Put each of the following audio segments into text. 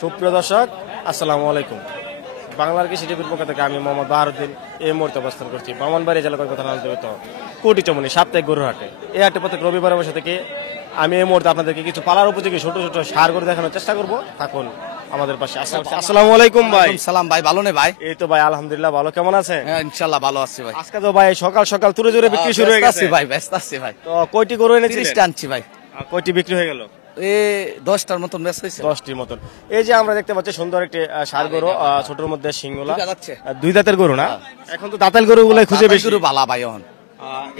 সুপ্রিয় দর্শক, আসসালামু আলাইকুম। বাংলার কৃষি টিভির পক্ষ থেকে আমি মোহাম্মদ বাহারুদ্দিন এই মুহূর্তে অবস্থান করছি ব্রাহ্মণবাড়িয়া জেলা কলকাতা অন্তর্গত কোটিচমনি সাপ্তাহিক গরুর হাটে। এই হাটে প্রত্যেক রবিবার বসে থেকে আমি এই মুহূর্তে আপনাদেরকে কিছু পালার উপযোগী ছোট ছোট সার গরু দেখানোর চেষ্টা করব। থাকুন আমাদের পাশে। আসসালামু আলাইকুম ভাই। সালাম ভাই, ভালো নেই ভাই? এই তো ভাই আলহামদুলিল্লাহ ভালো, কেমন আছেন? হ্যাঁ ইনশাআল্লাহ ভালো আছি ভাই। আজকে তো ভাই সকাল সকাল তুলে জোরে বিক্রি শুরু হয়ে গেছে ভাই, ব্যস্ত আছি ভাই। তো কয়টি গরু এনেছিলেন? 30টা আনছি ভাই। কয়টি বিক্রি হয়ে গেল? 10টার মতন ব্যস্ত হয়েছে। 10টির মতন। এই যে আমরা দেখতে পাচ্ছি সুন্দর একটি ষাঁড় গরু, ছোটর মধ্যে সিংগুলা, যাচ্ছে দুই দাঁতের গরু না? এখন তো দাঁতের গরু গুলাই খুঁজে বেশি। গরু বালা ভাই এখন।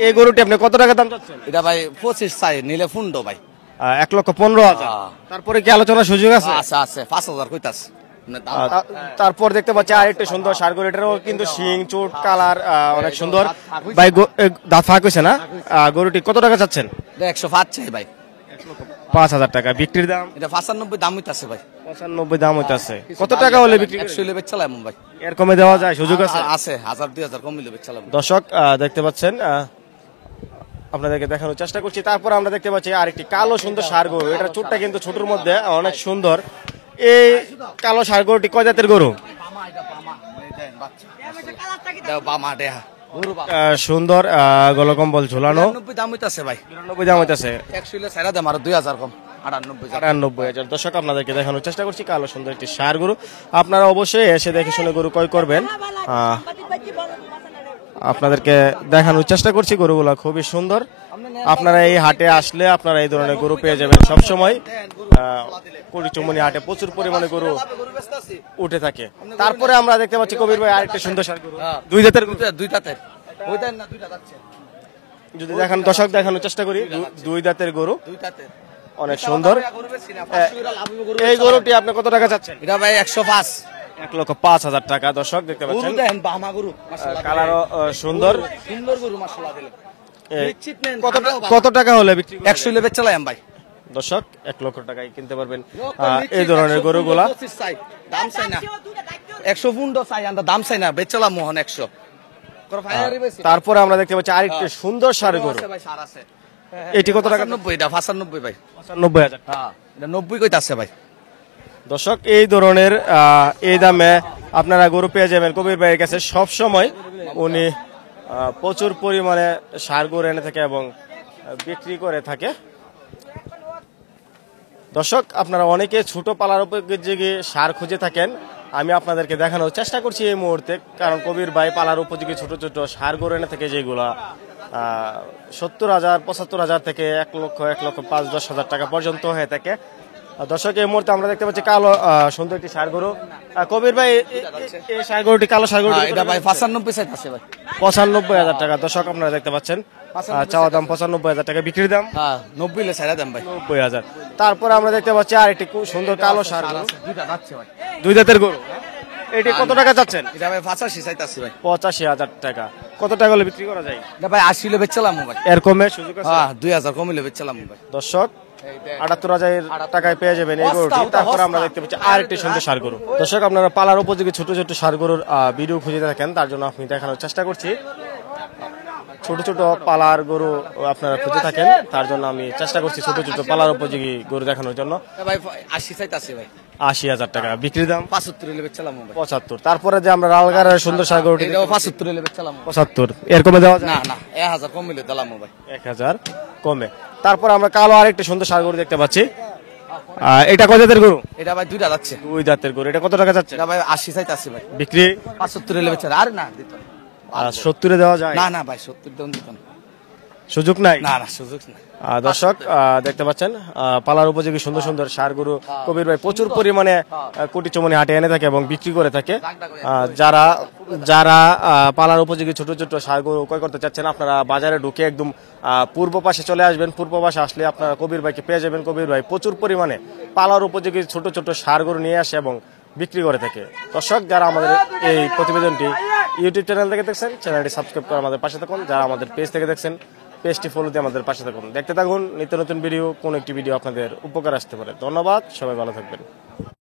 এই গরুটি আপনি কত টাকা দাম চাচ্ছেন? এটা ভাই 25 চাই, নিলে ফুন্ডো ভাই। 1,15,000। তারপরে কি আলোচনার সুযোগ আছে? আচ্ছা আছে, 5000 কইতাছ। তারপর দেখতে পাচ্ছি আরেকটা সুন্দর ষাঁড় গরু, এটারও কিন্তু শিং চোট কালার অনেক সুন্দর ভাই। দাঁত ফাঁক হয়েছে না? গরুটি কত টাকা চাচ্ছেন? 105 চাই ভাই। 5,000 টাকা। বিক্রির দাম? এটা 95 দাম হইতাছে ভাই। 95 দাম হইতাছে। কত টাকা হলে বিক্রি? 100 হইলে বেচলাম ভাই। এর কমে দেওয়া যায়? সুযোগ আছে? আছে, 1000-2000 কম হইলে বেচলাম। দর্শক দেখতে পাচ্ছেন, আপনাদেরকে দেখানোর চেষ্টা করছি। তারপর আমরা দেখতে পাচ্ছি আরেকটি কালো সুন্দর ষাঁড় গরু। এটার চোটটা কিন্তু ছোটর মধ্যে অনেক সুন্দর। এই কালো ষাঁড় গরুটি কয় জাতের গরু? সুন্দর গলকম্বল ঝুলানো। 99 দাম হইতাছে ভাই। 99 দাম হইতাছে। 100 হইলে ছাইরা দেম, আর 2000 কম। 98,000। দর্শক আপনাদেরকে দেখানোর চেষ্টা করছি কালো সুন্দর একটি ষাঁড় গরু। আপনারা অবশ্যই এসে দেখে শুনে গরু ক্রয় করবেন। আপনাদেরকে দেখানোর চেষ্টা করছি গরুগুলো খুবই সুন্দর। আপনারা এই হাটে আসলে আপনারা এই ধরনের গরু পেয়ে যাবেন সবসময়। কোটিচমনি হাটে প্রচুর পরিমাণে গরু উঠে থাকে। তারপরে আমরা দেখতে পাচ্ছি কবির ভাই আরেকটা সুন্দর ষাঁড় গরু, দুই জাতের গরু। দুই দাঁতের ওইটা না, দুইটা যাচ্ছে। যদি দেখান দর্শক দেখানোর চেষ্টা করি, দুই দাঁতের গরু, দুই দাঁতের অনেক সুন্দর। এই গরুটি আপনি কত টাকা চাচ্ছেন? এটা ভাই 105। 1,05,000 টাকা। দর্শক দেখতে পাচ্ছেন, গরু দেন বামা গরু, মাশাআল্লাহ কালারও সুন্দর। সুন্দর গরু মাশাআল্লাহ দিলে। কত টাকা হলে বিক্রি? 100 হইলে বেচলাম ভাই। দর্শক 1 লক্ষ টাকায় কিনতে পারবেন এই ধরনের গরুগুলা। দাম চাই না 100 পুন্ডো চাই, আমরা দাম চাই না, বেচলাম মোহন 100। তারপরে আমরা দেখতে পাচ্ছি আরেকটি সুন্দর ষাঁড় গরু। এটি কত টাকা? 90। এটা 95 ভাই। 95,000। হ্যাঁ, এটা 90 কইতাছে ভাই। দর্শক এই ধরনের এই দামে আপনারা গরু পেয়ে যাবেন কবির ভাইয়ের কাছে সব সময়। উনি প্রচুর পরিমাণে ষাঁড় গরু এনে থাকে এবং বিক্রি করে থাকে। দর্শক আপনারা অনেকে ছোট পালার উপযোগী ষাঁড় খুঁজে থাকেন, আমি আপনাদেরকে দেখানোর চেষ্টা করছি এই মুহূর্তে। কারণ কবির ভাই পালার উপযোগী ছোট ছোট ষাঁড় গরু এনে থাকে, যেগুলা 70,000, 75,000 থেকে 1 লক্ষ, 1,05,000-10,000 টাকা পর্যন্ত হয়ে থাকে। দর্শক এই মুহূর্তে আমরা দেখতে পাচ্ছি কালো সুন্দর একটি ষাঁড় গরু। কবির ভাই এই ষাঁড় গরুটি, কালো ষাঁড় গরুটি এটা ভাই 95 চাইতাছে ভাই। 95,000 টাকা। দর্শক আপনারা দেখতে পাচ্ছেন চাওয়া দাম 95,000 টাকা, বিক্রির দাম? হ্যাঁ 90 হইলে ছাইরা দেম ভাই। 90,000। তারপরে আমরা দেখতে পাচ্ছি আরেকটি খুব সুন্দর কালো ষাঁড় গরু, দুইটা যাচ্ছে ভাই। দুই দাঁতের গরু। এটি কত টাকা চাচ্ছেন? এটা ভাই 85 চাইতাছে ভাই। 85,000 টাকা। কত টাকা হলে বিক্রি করা যায়? এটা ভাই 80 হইলে বেচলাম ভাই। এর কমে সুযোগ আছে? হ্যাঁ 2000 কম হইলে বেচলাম ভাই। দর্শক 78,000 টাকায় পেয়ে যাবেন এই গরুটি। তারপরে আমরা দেখতে পাচ্ছি আরেকটি সুন্দর ষাঁড় গরু। দর্শক আপনারা পালার উপযোগী ছোট ছোট ষাঁড় গরুর ভিডিও খুঁজে থাকেন, তার জন্য আপনি দেখানোর চেষ্টা করছি। ছোট ছোট পালার গরু আপনারা খুঁজে থাকেন, তার জন্য আমি চেষ্টা করছি ছোট ছোট পালার উপযোগী গরু দেখানোর জন্য। ভাই 80 চাইতাছে ভাই। 80,000 টাকা। বিক্রির দাম? 75 হইলে বেচলাম ভাই। 75। তারপরে যে আমরা লালগাড়ের সুন্দর ষাঁড় গরুটি, এটাও 75 হইলে বেচলাম। 75। এর কমে দেওয়া যায়? না না, 1000 কম হইলে দিলাম ভাই। 1000 কমে। তারপর আমরা কালো আরেকটা সুন্দর ষাঁড় গরু দেখতে পাচ্ছি। এটা কয় জাতের গরু? এটা ভাই দুইটা যাচ্ছে। দুই দাঁতের গরু। এটা কত টাকা যাচ্ছে? এটা ভাই 80 চাইতাছে ভাই। বিক্রি? 75 হইলে বেচলাম। আর না দিত না। 70-এ দেওয়া যায়? না না ভাই, 70 দাম দিত না। সুযোগ নাই? না না, সুযোগ নাই। দর্শক দেখতে পাচ্ছেন পালার উপযোগী সুন্দর সুন্দর ষাঁড় গরু কবির ভাই প্রচুর পরিমাণে কোটিচমনি হাটে এনে থাকে এবং বিক্রি করে থাকে। যারা যারা পালার উপযোগী ছোট ছোট ষাঁড় গরু ক্রয় করতে চাচ্ছেন, আপনারা বাজারে ঢুকে একদম পূর্ব পাশে চলে আসবেন। পূর্ব পাশে আসলে আপনারা কবির ভাইকে পেয়ে যাবেন। কবির ভাই প্রচুর পরিমাণে পালার উপযোগী ছোট ছোট ষাঁড় গরু নিয়ে আসে এবং বিক্রি করে থাকে। দর্শক যারা আমাদের এই প্রতিবেদনটি ইউটিউব চ্যানেল থেকে দেখছেন, চ্যানেলটি সাবস্ক্রাইব করে আমাদের পাশে থাকুন। যারা আমাদের পেজ থেকে দেখছেন, পেজটি ফলো দিয়ে আমাদের পাশে থাকুন। দেখতে থাকুন নিত্য নতুন ভিডিও, কোন একটি ভিডিও আপনাদের উপকার আসতে পারে। ধন্যবাদ, সবাই ভালো থাকবেন।